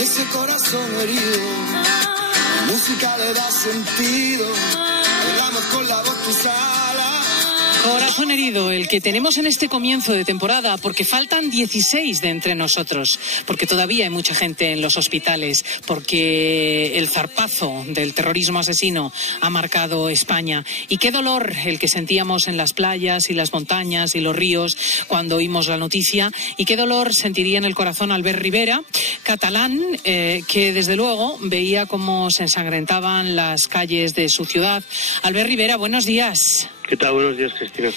ese corazón herido, la música le da sentido, hablamos con la voz que sala. Corazón herido, el que tenemos en este comienzo de temporada, porque faltan 16 de entre nosotros, porque todavía hay mucha gente en los hospitales, porque el zarpazo del terrorismo asesino ha marcado España. Y qué dolor el que sentíamos en las playas y las montañas y los ríos cuando oímos la noticia, y qué dolor sentiría en el corazón Albert Rivera, catalán, que desde luego veía cómo se ensangrentaban las calles de su ciudad. Albert Rivera, buenos días. ¿Qué tal? Buenos días, Cristina.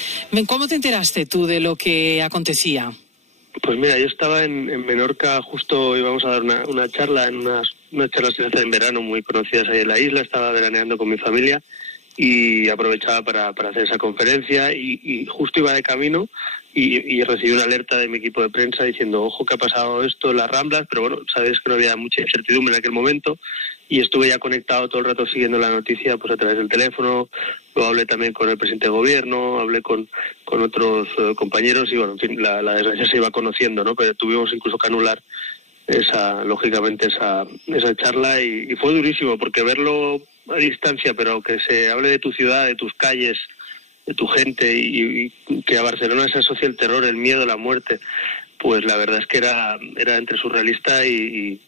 ¿Cómo te enteraste tú de lo que acontecía? Pues mira, yo estaba en Menorca, justo íbamos a dar una charla, en unas charlas que se hacen en verano muy conocidas ahí en la isla. Estaba veraneando con mi familia y aprovechaba para hacer esa conferencia y justo iba de camino y recibí una alerta de mi equipo de prensa diciendo, ojo que ha pasado esto en las Ramblas, pero bueno, sabes que no había mucha incertidumbre en aquel momento y estuve ya conectado todo el rato siguiendo la noticia pues a través del teléfono. Luego hablé también con el presidente de gobierno, hablé con otros compañeros y bueno, en fin, la desgracia se iba conociendo, ¿no? Pero tuvimos incluso que anular esa charla y fue durísimo porque verlo a distancia, pero que se hable de tu ciudad, de tus calles, de tu gente y que a Barcelona se asocia el terror, el miedo, la muerte, pues la verdad es que era entre surrealista y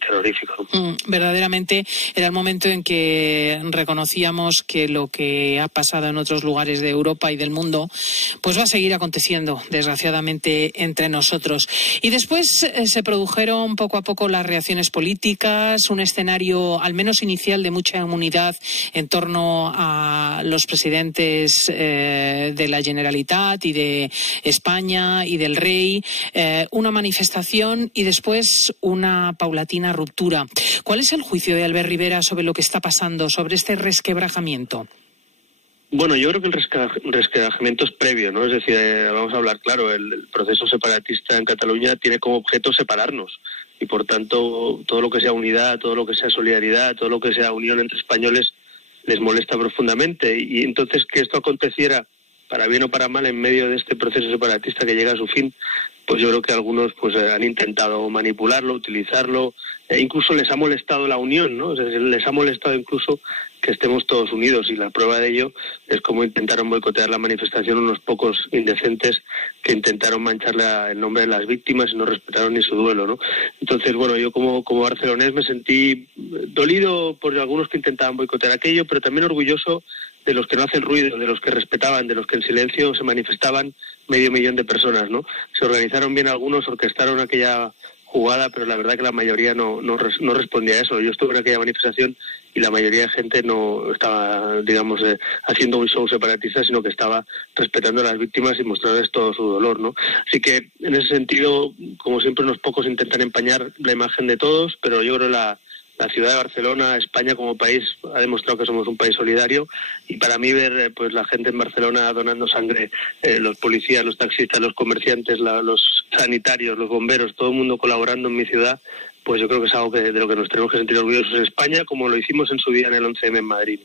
terrorífico. Verdaderamente era el momento en que reconocíamos que lo que ha pasado en otros lugares de Europa y del mundo pues va a seguir aconteciendo, desgraciadamente, entre nosotros. Y después se produjeron poco a poco las reacciones políticas, un escenario al menos inicial de mucha unidad en torno a los presidentes de la Generalitat y de España y del Rey, una manifestación y después una paulatina ruptura. ¿Cuál es el juicio de Albert Rivera sobre lo que está pasando, sobre este resquebrajamiento? Bueno, yo creo que el resquebrajamiento es previo, ¿no? Es decir, vamos a hablar claro, el proceso separatista en Cataluña tiene como objeto separarnos y por tanto todo lo que sea unidad, todo lo que sea solidaridad, todo lo que sea unión entre españoles les molesta profundamente y entonces que esto aconteciera para bien o para mal en medio de este proceso separatista que llega a su fin, pues yo creo que algunos pues han intentado manipularlo, utilizarlo, e incluso les ha molestado la unión, ¿no? Es decir, les ha molestado incluso que estemos todos unidos y la prueba de ello es cómo intentaron boicotear la manifestación unos pocos indecentes que intentaron manchar el nombre de las víctimas y no respetaron ni su duelo, ¿no? Entonces, bueno, yo como barcelonés me sentí dolido por algunos que intentaban boicotear aquello, pero también orgulloso de los que no hacen ruido, de los que respetaban, de los que en silencio se manifestaban 500.000 de personas, ¿no? Se organizaron bien algunos, orquestaron aquella jugada, pero la verdad que la mayoría no respondía a eso. Yo estuve en aquella manifestación y la mayoría de gente no estaba, digamos, haciendo un show separatista, sino que estaba respetando a las víctimas y mostrándoles todo su dolor, ¿no? Así que, en ese sentido, como siempre, unos pocos intentan empañar la imagen de todos, pero yo creo la ciudad de Barcelona, España como país, ha demostrado que somos un país solidario y para mí ver pues la gente en Barcelona donando sangre, los policías, los taxistas, los comerciantes, los sanitarios, los bomberos, todo el mundo colaborando en mi ciudad, pues yo creo que es algo de lo que nos tenemos que sentir orgullosos en España, como lo hicimos en su día en el 11M en Madrid.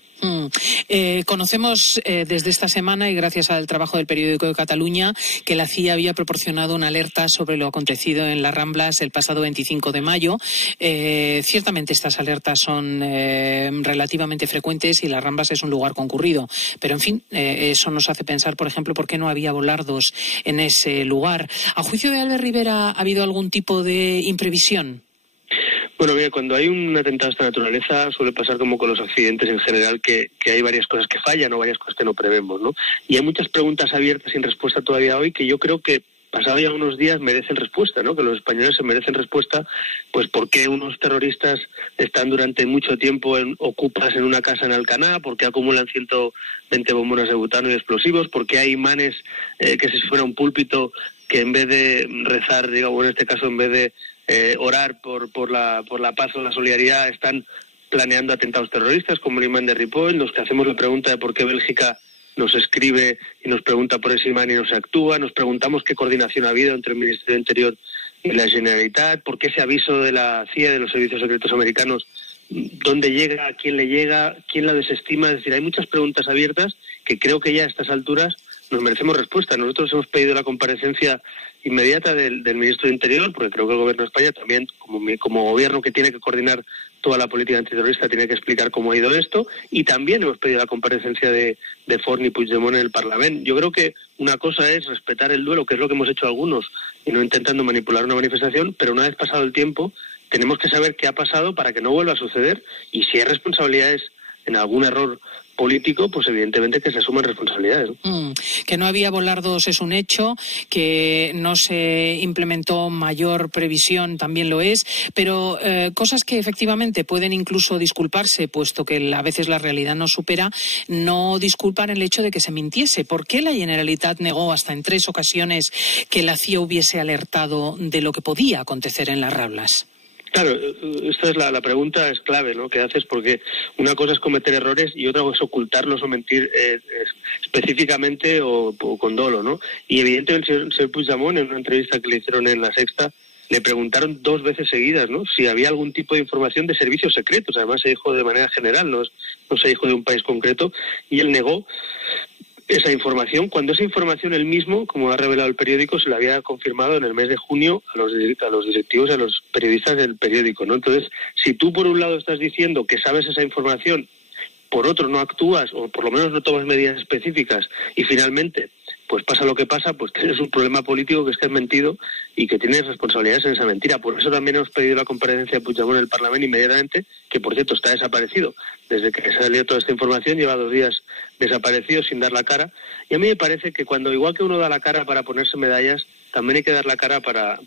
Conocemos desde esta semana, y gracias al trabajo del Periódico de Cataluña, que la CIA había proporcionado una alerta sobre lo acontecido en las Ramblas el pasado 25 de mayo. Ciertamente estas alertas son relativamente frecuentes y las Ramblas es un lugar concurrido. Pero, en fin, eso nos hace pensar, por ejemplo, por qué no había volardos en ese lugar. ¿A juicio de Albert Rivera ha habido algún tipo de imprevisión? Bueno, mira, cuando hay un atentado de esta naturaleza suele pasar como con los accidentes en general, que hay varias cosas que fallan o varias cosas que no prevemos, ¿no? Y hay muchas preguntas abiertas sin respuesta todavía hoy que yo creo que pasado ya unos días merecen respuesta, ¿no? Que los españoles se merecen respuesta, pues por qué unos terroristas están durante mucho tiempo ocupas en una casa en Alcaná, por qué acumulan 120 bombonas de butano y explosivos, por qué hay imanes que si fuera un púlpito que en vez de rezar, digamos, en este caso, en vez de orar por la paz o la solidaridad, están planeando atentados terroristas como el imán de Ripoll. Los que hacemos la pregunta de por qué Bélgica nos escribe y nos pregunta por ese imán y no se actúa, nos preguntamos qué coordinación ha habido entre el Ministerio del Interior y la Generalitat, por qué ese aviso de la CIA, de los servicios secretos americanos, dónde llega, a quién le llega, quién la desestima. Es decir, hay muchas preguntas abiertas que creo que ya a estas alturas nos merecemos respuesta. Nosotros hemos pedido la comparecencia inmediata del ministro de Interior, porque creo que el Gobierno de España también, como gobierno que tiene que coordinar toda la política antiterrorista, tiene que explicar cómo ha ido esto, y también hemos pedido la comparecencia de Forn y Puigdemont en el Parlamento. Yo creo que una cosa es respetar el duelo, que es lo que hemos hecho algunos, y no intentando manipular una manifestación, pero una vez pasado el tiempo, tenemos que saber qué ha pasado para que no vuelva a suceder, y si hay responsabilidades en algún error político, pues evidentemente que se asuman responsabilidades, ¿no? Que no había volardos es un hecho, que no se implementó mayor previsión también lo es, pero cosas que efectivamente pueden incluso disculparse, puesto que a veces la realidad nos supera, no disculpan el hecho de que se mintiese. ¿Por qué la Generalitat negó hasta en 3 ocasiones que la CIA hubiese alertado de lo que podía acontecer en las Ramblas? Claro, esta es la pregunta es clave, ¿no? Que haces, porque una cosa es cometer errores y otra es ocultarlos o mentir específicamente o con dolo, ¿no? Y evidentemente el señor Puigdemont, en una entrevista que le hicieron en La Sexta, le preguntaron 2 veces seguidas, ¿no?, si había algún tipo de información de servicios secretos. Además se dijo de manera general, no se dijo de un país concreto, y él negó esa información, cuando esa información él mismo, como ha revelado el periódico, se la había confirmado en el mes de junio a los directivos y a los periodistas del periódico, ¿no? Entonces, si tú por un lado estás diciendo que sabes esa información, por otro no actúas, o por lo menos no tomas medidas específicas, y finalmente pues pasa lo que pasa, pues tienes un problema político, que es que has mentido y que tienes responsabilidades en esa mentira. Por eso también hemos pedido la comparecencia de Puigdemont en el Parlamento inmediatamente, que por cierto está desaparecido. Desde que salió toda esta información lleva 2 días desaparecido sin dar la cara. Y a mí me parece que cuando, igual que uno da la cara para ponerse medallas, también hay que dar la cara para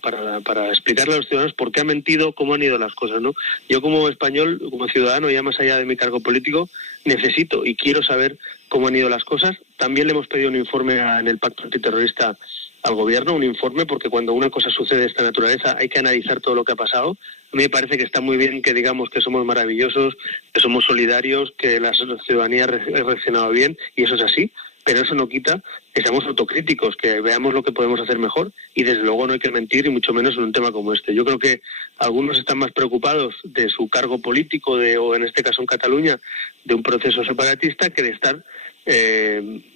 explicarle a los ciudadanos por qué ha mentido, cómo han ido las cosas, ¿no? Yo como español, como ciudadano, ya más allá de mi cargo político, necesito y quiero saber cómo han ido las cosas. También le hemos pedido un informe en el Pacto Antiterrorista al Gobierno, un informe, porque cuando una cosa sucede de esta naturaleza hay que analizar todo lo que ha pasado. A mí me parece que está muy bien que digamos que somos maravillosos, que somos solidarios, que la ciudadanía ha reaccionado bien, y eso es así, pero eso no quita que seamos autocríticos, que veamos lo que podemos hacer mejor, y desde luego no hay que mentir, y mucho menos en un tema como este. Yo creo que algunos están más preocupados de su cargo político, o en este caso en Cataluña, de un proceso separatista, que de estar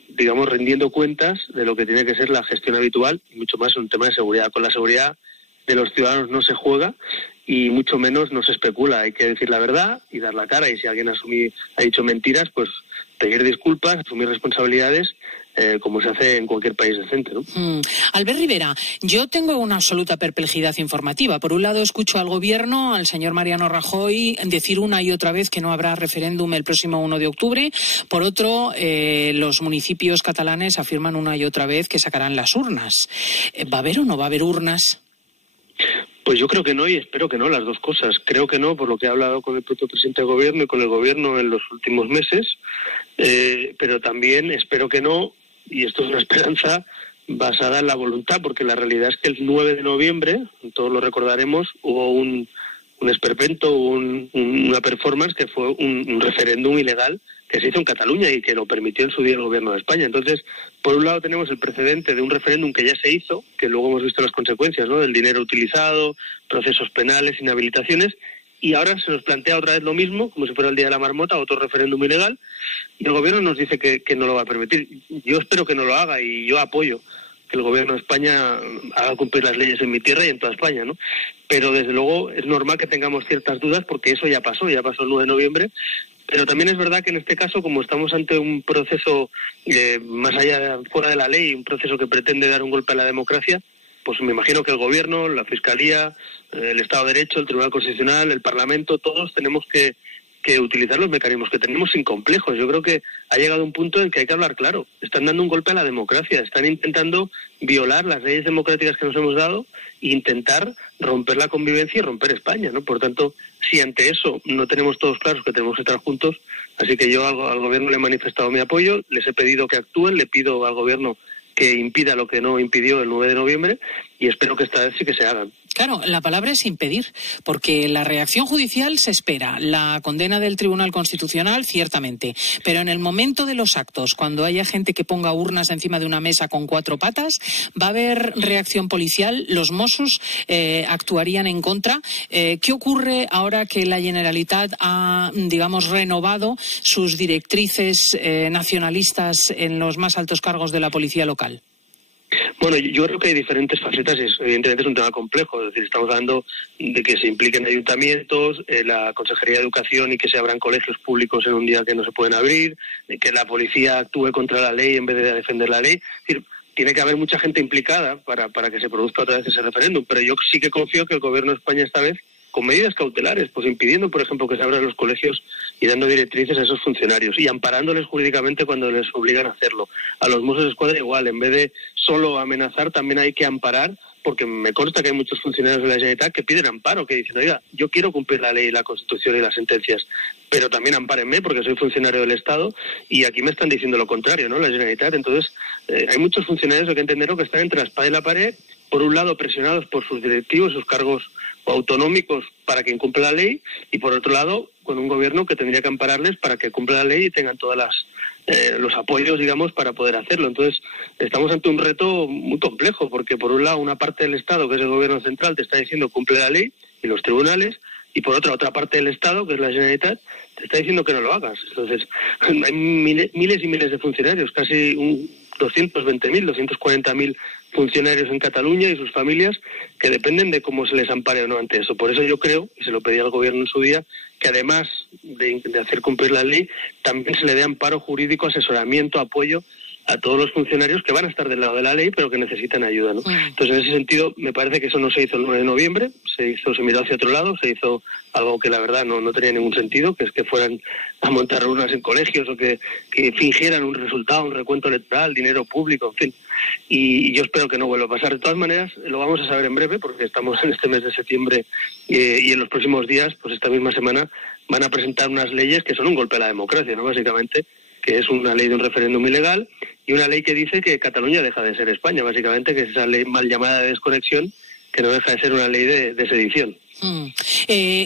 digamos, rendiendo cuentas de lo que tiene que ser la gestión habitual, y mucho más en un tema de seguridad. Con la seguridad de los ciudadanos no se juega, y mucho menos no se especula. Hay que decir la verdad y dar la cara, y si alguien ha dicho mentiras, pues pedir disculpas, asumir responsabilidades, como se hace en cualquier país decente, ¿no? Albert Rivera, yo tengo una absoluta perplejidad informativa. Por un lado, escucho al Gobierno, al señor Mariano Rajoy, decir una y otra vez que no habrá referéndum el próximo 1 de octubre. Por otro, los municipios catalanes afirman una y otra vez que sacarán las urnas. ¿Va a haber o no va a haber urnas? Pues yo creo que no, y espero que no, las dos cosas. Creo que no, por lo que he hablado con el propio presidente del Gobierno y con el Gobierno en los últimos meses, pero también espero que no, y esto es una esperanza basada en la voluntad, porque la realidad es que el 9 de noviembre, todos lo recordaremos, hubo un esperpento, una performance que fue un referéndum ilegal que se hizo en Cataluña y que lo permitió en su día el Gobierno de España. Entonces, por un lado tenemos el precedente de un referéndum que ya se hizo, que luego hemos visto las consecuencias, ¿no?, del dinero utilizado, procesos penales, inhabilitaciones, y ahora se nos plantea otra vez lo mismo, como si fuera el día de la marmota, otro referéndum ilegal, y el Gobierno nos dice que no lo va a permitir. Yo espero que no lo haga, y yo apoyo que el Gobierno de España haga cumplir las leyes en mi tierra y en toda España, ¿no? Pero desde luego es normal que tengamos ciertas dudas, porque eso ya pasó el 9 de noviembre, pero también es verdad que en este caso, como estamos ante un proceso más allá, fuera de la ley, un proceso que pretende dar un golpe a la democracia, pues me imagino que el Gobierno, la Fiscalía, el Estado de Derecho, el Tribunal Constitucional, el Parlamento, todos tenemos que utilizar los mecanismos que tenemos sin complejos. Yo creo que ha llegado un punto en que hay que hablar claro. Están dando un golpe a la democracia, están intentando violar las leyes democráticas que nos hemos dado e intentar romper la convivencia y romper España, ¿no? Por tanto, si ante eso no tenemos todos claros que tenemos que estar juntos, así que yo al Gobierno le he manifestado mi apoyo, les he pedido que actúen, le pido al Gobierno que impida lo que no impidió el 9 de noviembre, y espero que esta vez sí que se hagan. Claro, la palabra es impedir, porque la reacción judicial se espera, la condena del Tribunal Constitucional, ciertamente, pero en el momento de los actos, cuando haya gente que ponga urnas encima de una mesa con 4 patas, va a haber reacción policial, los Mossos actuarían en contra. ¿Qué ocurre ahora que la Generalitat ha, digamos, renovado sus directrices nacionalistas en los más altos cargos de la policía local? Bueno, yo creo que hay diferentes facetas y evidentemente es un tema complejo. Es decir, estamos hablando de que se impliquen ayuntamientos, la Consejería de Educación y que se abran colegios públicos en un día que no se pueden abrir, de que la policía actúe contra la ley en vez de defender la ley. Es decir, tiene que haber mucha gente implicada para que se produzca otra vez ese referéndum. Pero yo sí que confío que el Gobierno de España esta vez, con medidas cautelares, pues impidiendo, por ejemplo, que se abran los colegios y dando directrices a esos funcionarios y amparándoles jurídicamente cuando les obligan a hacerlo. A los Mossos de Escuadra igual, en vez de solo amenazar, también hay que amparar, porque me consta que hay muchos funcionarios de la Generalitat que piden amparo, que dicen, oiga, yo quiero cumplir la ley, la Constitución y las sentencias, pero también ampárenme porque soy funcionario del Estado y aquí me están diciendo lo contrario, ¿no? La Generalitat. Entonces, hay muchos funcionarios, hay que entenderlo, que están entre la espada y la pared, por un lado presionados por sus directivos, sus cargos autonómicos para que incumpla la ley, y por otro lado con un gobierno que tendría que ampararles para que cumpla la ley y tengan todas los apoyos, digamos, para poder hacerlo. Entonces estamos ante un reto muy complejo, porque por un lado una parte del Estado, que es el gobierno central, te está diciendo cumple la ley y los tribunales, y por otra parte del Estado, que es la Generalitat, te está diciendo que no lo hagas. Entonces hay miles y miles de funcionarios, casi 220.000, 240.000 funcionarios en Cataluña y sus familias que dependen de cómo se les ampare o no ante eso. Por eso yo creo, y se lo pedí al gobierno en su día, que además de hacer cumplir la ley, también se le dé amparo jurídico, asesoramiento, apoyo a todos los funcionarios que van a estar del lado de la ley pero que necesitan ayuda, ¿no? Entonces, en ese sentido, me parece que eso no se hizo el 9 de noviembre, se miró hacia otro lado, se hizo algo que la verdad no tenía ningún sentido, que es que fueran a montar urnas en colegios o que fingieran un resultado, un recuento electoral, dinero público, en fin. Y yo espero que no vuelva a pasar. De todas maneras, lo vamos a saber en breve, porque estamos en este mes de septiembre y en los próximos días, pues esta misma semana, van a presentar unas leyes que son un golpe a la democracia, ¿no? Básicamente, que es una ley de un referéndum ilegal y una ley que dice que Cataluña deja de ser España, básicamente, que es esa ley mal llamada de desconexión, que no deja de ser una ley de sedición.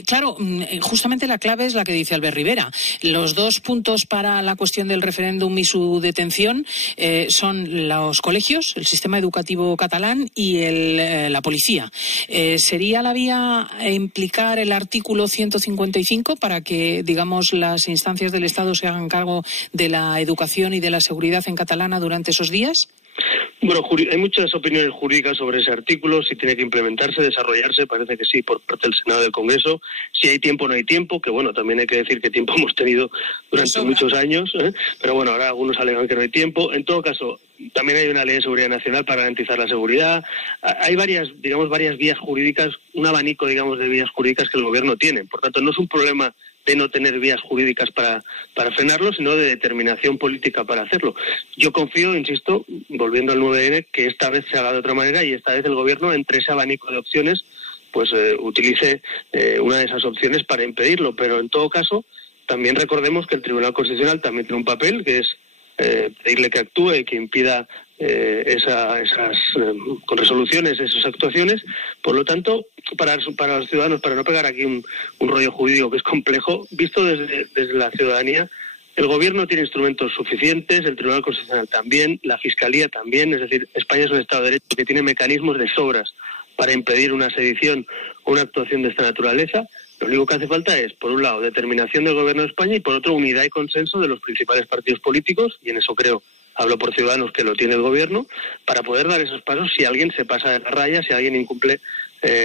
Claro, justamente la clave es la que dice Albert Rivera. Los dos puntos para la cuestión del referéndum y su detención son los colegios, el sistema educativo catalán y la policía. ¿Sería la vía implicar el artículo 155 para que, digamos, las instancias del Estado se hagan cargo de la educación y de la seguridad en Catalana durante esos días? Bueno, hay muchas opiniones jurídicas sobre ese artículo, si tiene que implementarse, desarrollarse, parece que sí, por parte del Senado y del Congreso. Si hay tiempo o no hay tiempo, que bueno, también hay que decir que tiempo hemos tenido durante muchos años, pero bueno, ahora algunos alegan que no hay tiempo. En todo caso, también hay una ley de seguridad nacional para garantizar la seguridad. Hay varias vías jurídicas, un abanico, digamos, de vías jurídicas que el Gobierno tiene. Por tanto, no es un problema de no tener vías jurídicas para frenarlo, sino de determinación política para hacerlo. Yo confío, insisto, volviendo al 9N, que esta vez se haga de otra manera y esta vez el Gobierno, entre ese abanico de opciones, pues utilice una de esas opciones para impedirlo. Pero en todo caso, también recordemos que el Tribunal Constitucional también tiene un papel, que es pedirle que actúe y que impida con resoluciones esas actuaciones. Por lo tanto, para los ciudadanos, para no pegar aquí un rollo jurídico que es complejo, visto desde la ciudadanía, el Gobierno tiene instrumentos suficientes, el Tribunal Constitucional también, la Fiscalía también, es decir, España es un Estado de Derecho que tiene mecanismos de sobras para impedir una sedición o una actuación de esta naturaleza. Lo único que hace falta es, por un lado, determinación del Gobierno de España y, por otro, unidad y consenso de los principales partidos políticos, y en eso creo, hablo por Ciudadanos, que lo tiene el Gobierno, para poder dar esos pasos si alguien se pasa de la raya, si alguien incumple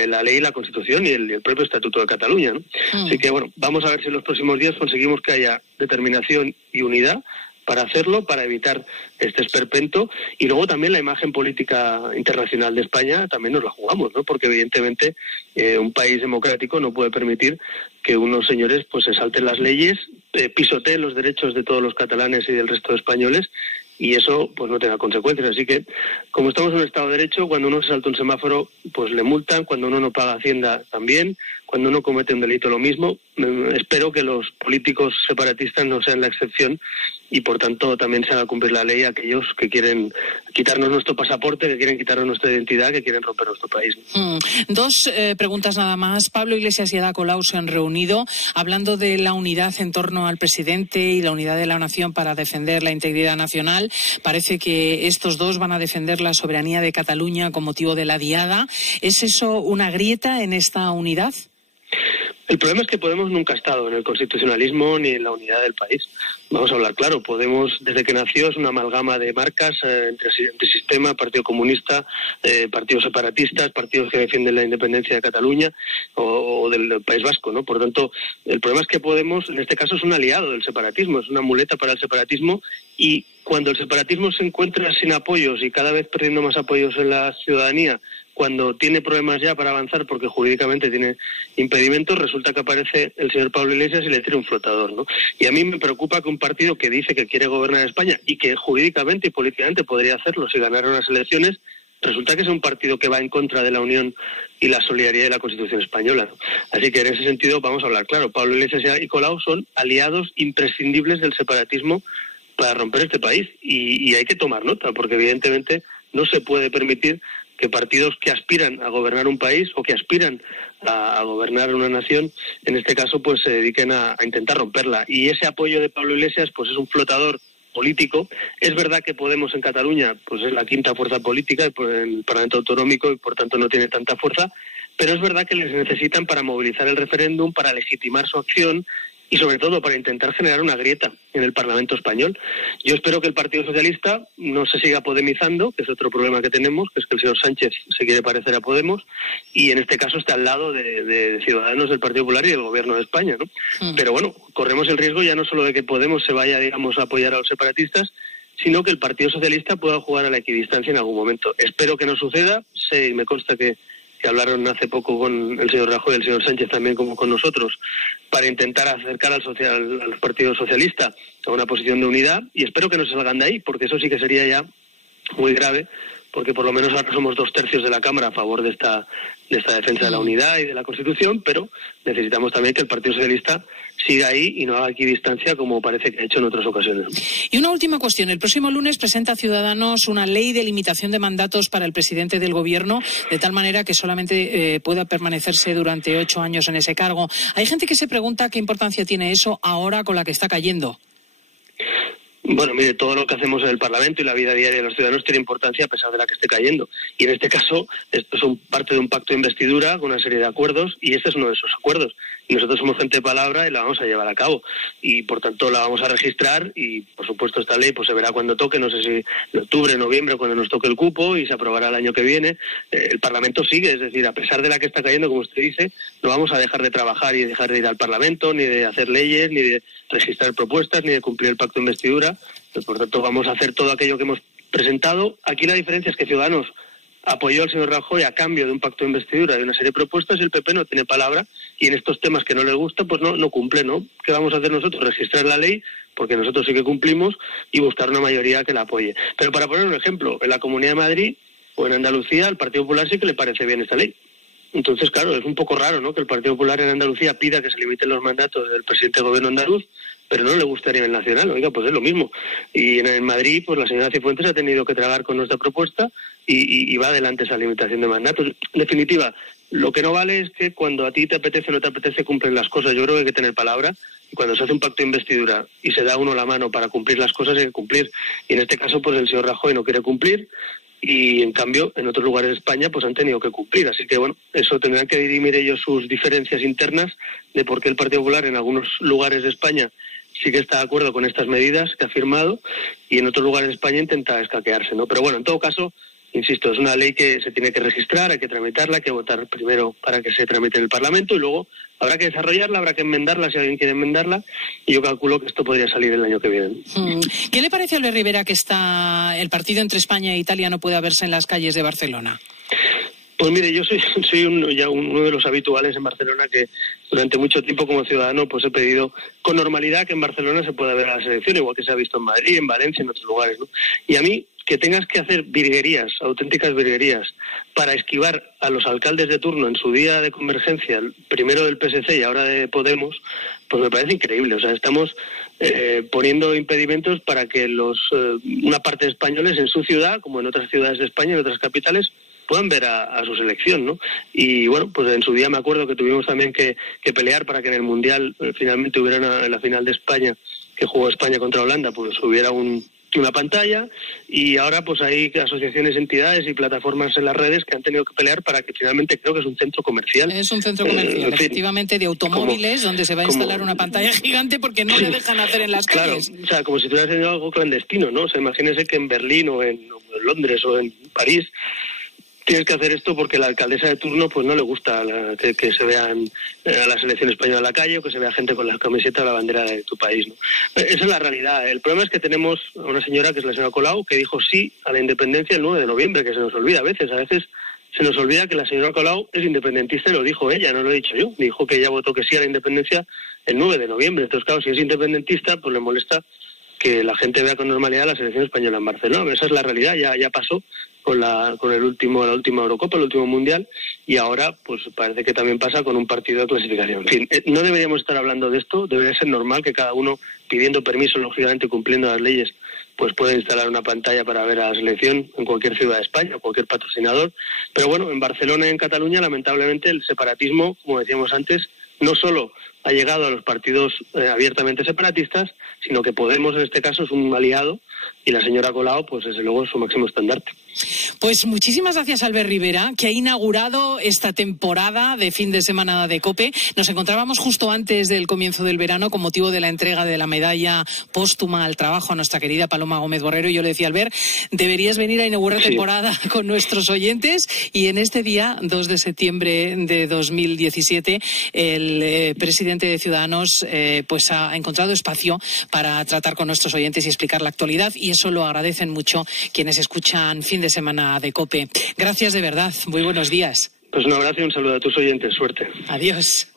la ley, la Constitución y el propio Estatuto de Cataluña, ¿no? Así que, bueno, vamos a ver si en los próximos días conseguimos que haya determinación y unidad para hacerlo, para evitar este esperpento, y luego también la imagen política internacional de España también nos la jugamos, ¿no? Porque evidentemente un país democrático no puede permitir que unos señores pues se salten las leyes, pisoteen los derechos de todos los catalanes y del resto de españoles, y eso pues no tenga consecuencias. Así que, como estamos en un Estado de Derecho, cuando uno se salta un semáforo, pues le multan, cuando uno no paga Hacienda también, cuando uno comete un delito lo mismo. Espero que los políticos separatistas no sean la excepción y, por tanto, también se haga cumplir la ley a aquellos que quieren quitarnos nuestro pasaporte, que quieren quitarnos nuestra identidad, que quieren romper nuestro país. Dos preguntas nada más. Pablo Iglesias y Ada Colau se han reunido hablando de la unidad en torno al presidente y la unidad de la nación para defender la integridad nacional. Parece que estos dos van a defender la soberanía de Cataluña con motivo de la Diada. ¿Es eso una grieta en esta unidad? El problema es que Podemos nunca ha estado en el constitucionalismo ni en la unidad del país. Vamos a hablar claro, Podemos desde que nació es una amalgama de marcas entre sistema, Partido Comunista, partidos separatistas, partidos que defienden la independencia de Cataluña o del País Vasco, ¿no? Por tanto, el problema es que Podemos en este caso es un aliado del separatismo, es una muleta para el separatismo, y cuando el separatismo se encuentra sin apoyos y cada vez perdiendo más apoyos en la ciudadanía, cuando tiene problemas ya para avanzar porque jurídicamente tiene impedimentos, resulta que aparece el señor Pablo Iglesias y le tira un flotador, ¿no? Y a mí me preocupa que un partido que dice que quiere gobernar España y que jurídicamente y políticamente podría hacerlo si ganara unas elecciones, resulta que es un partido que va en contra de la unión y la solidaridad de la Constitución española, ¿no? Así que en ese sentido vamos a hablar claro, Pablo Iglesias y Colau son aliados imprescindibles del separatismo para romper este país, y hay que tomar nota, porque evidentemente no se puede permitir que partidos que aspiran a gobernar un país o que aspiran a gobernar una nación, en este caso, pues se dediquen a intentar romperla. Y ese apoyo de Pablo Iglesias, pues es un flotador político. Es verdad que Podemos en Cataluña, pues es la quinta fuerza política en el Parlamento Autonómico y por tanto no tiene tanta fuerza, pero es verdad que les necesitan para movilizar el referéndum, para legitimar su acción y sobre todo para intentar generar una grieta en el Parlamento español. Yo espero que el Partido Socialista no se siga podemizando, que es otro problema que tenemos, que es que el señor Sánchez se quiere parecer a Podemos, y en este caso está al lado de Ciudadanos, del Partido Popular y del Gobierno de España, ¿no? Pero bueno, corremos el riesgo ya no solo de que Podemos se vaya, digamos, a apoyar a los separatistas, sino que el Partido Socialista pueda jugar a la equidistancia en algún momento. Espero que no suceda, sé y me consta que hablaron hace poco con el señor Rajoy y el señor Sánchez también como con nosotros, para intentar acercar al Partido Socialista a una posición de unidad, y espero que no se salgan de ahí, porque eso sí que sería ya muy grave, porque por lo menos ahora somos 2/3 de la Cámara a favor de esta defensa de la unidad y de la Constitución, pero necesitamos también que el Partido Socialista siga ahí y no haga equidistancia como parece que ha hecho en otras ocasiones. Y una última cuestión. El próximo lunes presenta Ciudadanos una ley de limitación de mandatos para el presidente del Gobierno, de tal manera que solamente pueda permanecerse durante 8 años en ese cargo. Hay gente que se pregunta qué importancia tiene eso ahora con la que está cayendo. Bueno, mire, todo lo que hacemos en el Parlamento y la vida diaria de los ciudadanos tiene importancia a pesar de la que esté cayendo. Y en este caso, esto es parte de un pacto de investidura con una serie de acuerdos, y este es uno de esos acuerdos. Y nosotros somos gente de palabra y la vamos a llevar a cabo. Y por tanto la vamos a registrar y, por supuesto, esta ley pues se verá cuando toque, no sé si en octubre, noviembre, cuando nos toque el cupo, y se aprobará el año que viene. El Parlamento sigue, es decir, a pesar de la que está cayendo, como usted dice, no vamos a dejar de trabajar y dejar de ir al Parlamento, ni de hacer leyes, ni de registrar propuestas, ni de cumplir el pacto de investidura. Por tanto, vamos a hacer todo aquello que hemos presentado. Aquí la diferencia es que Ciudadanos apoyó al señor Rajoy a cambio de un pacto de investidura de una serie de propuestas, y el PP no tiene palabra, y en estos temas que no les gusta, pues no cumple, ¿no? ¿Qué vamos a hacer nosotros? Registrar la ley, porque nosotros sí que cumplimos, y buscar una mayoría que la apoye. Pero para poner un ejemplo, en la Comunidad de Madrid o en Andalucía, al Partido Popular sí que le parece bien esta ley. Entonces, claro, es un poco raro, ¿no?, que el Partido Popular en Andalucía pida que se limiten los mandatos del presidente del Gobierno andaluz, pero no le gusta a nivel nacional. Oiga, pues es lo mismo. Y en Madrid, pues la señora Cifuentes ha tenido que tragar con nuestra propuesta y va adelante esa limitación de mandatos. En definitiva, lo que no vale es que cuando a ti te apetece o no te apetece cumplen las cosas. Yo creo que hay que tener palabra, y cuando se hace un pacto de investidura y se da uno la mano para cumplir las cosas, hay que cumplir. Y en este caso, pues el señor Rajoy no quiere cumplir, y en cambio en otros lugares de España pues han tenido que cumplir. Así que bueno, eso tendrán que dirimir ellos sus diferencias internas de por qué el Partido Popular en algunos lugares de España sí que está de acuerdo con estas medidas que ha firmado, y en otros lugares de España intenta escaquearse, ¿no? Pero bueno, en todo caso, insisto, es una ley que se tiene que registrar, hay que tramitarla, hay que votar primero para que se tramite en el Parlamento, y luego habrá que desarrollarla, habrá que enmendarla si alguien quiere enmendarla, y yo calculo que esto podría salir el año que viene. ¿Qué le parece a Albert Rivera que el partido entre España e Italia no pueda verse en las calles de Barcelona? Pues mire, yo soy ya uno de los habituales en Barcelona, que durante mucho tiempo como ciudadano pues he pedido con normalidad que en Barcelona se pueda ver la selección, igual que se ha visto en Madrid, en Valencia, en otros lugares, ¿no? Y a mí, que tengas que hacer virguerías, auténticas virguerías, para esquivar a los alcaldes de turno en su día de convergencia, primero del PSC y ahora de Podemos, pues me parece increíble. O sea, estamos poniendo impedimentos para que una parte de españoles en su ciudad, como en otras ciudades de España, en otras capitales, puedan ver a su selección, ¿no? Y bueno, pues en su día me acuerdo que tuvimos también que pelear para que en el Mundial finalmente hubiera en la final de España, que jugó España contra Holanda, pues hubiera un una pantalla, y ahora pues hay asociaciones, entidades y plataformas en las redes que han tenido que pelear para que finalmente, creo que es un centro comercial. Es un centro comercial, efectivamente, de automóviles, donde se va a instalar una pantalla gigante porque no le dejan hacer en las calles. Claro, o sea, como si estuvieras haciendo algo clandestino, ¿no? O sea, imagínese que en Berlín o en Londres o en París tienes que hacer esto porque la alcaldesa de turno pues no le gusta que se vean a la selección española en la calle o que se vea gente con la camiseta o la bandera de tu país, ¿no? Esa es la realidad. El problema es que tenemos a una señora, que es la señora Colau, que dijo sí a la independencia el 9 de noviembre, que se nos olvida a veces se nos olvida que la señora Colau es independentista, y lo dijo ella, no lo he dicho yo. Dijo que ella votó que sí a la independencia el 9 de noviembre. Entonces, claro, si es independentista, pues le molesta que la gente vea con normalidad la selección española en Barcelona. Esa es la realidad, ya pasó con la última Eurocopa, el último Mundial, y ahora pues parece que también pasa con un partido de clasificación. En fin, no deberíamos estar hablando de esto, debería ser normal que cada uno, pidiendo permiso, lógicamente cumpliendo las leyes, pues pueda instalar una pantalla para ver a la selección en cualquier ciudad de España, o cualquier patrocinador. Pero bueno, en Barcelona y en Cataluña, lamentablemente, el separatismo, como decíamos antes, no solo ha llegado a los partidos abiertamente separatistas, sino que Podemos, en este caso, es un aliado, y la señora Colau, pues desde luego, es su máximo estandarte. Pues muchísimas gracias, Albert Rivera, que ha inaugurado esta temporada de fin de semana de COPE. Nos encontrábamos justo antes del comienzo del verano con motivo de la entrega de la medalla póstuma al trabajo a nuestra querida Paloma Gómez Borrero, y yo le decía, Albert, deberías venir a inaugurar temporada con nuestros oyentes, y en este día, 2 de septiembre de 2017, el presidente de Ciudadanos pues ha encontrado espacio para tratar con nuestros oyentes y explicar la actualidad, y eso lo agradecen mucho quienes escuchan fin de semana de COPE. Gracias de verdad, muy buenos días. Pues un abrazo y un saludo a tus oyentes, suerte. Adiós.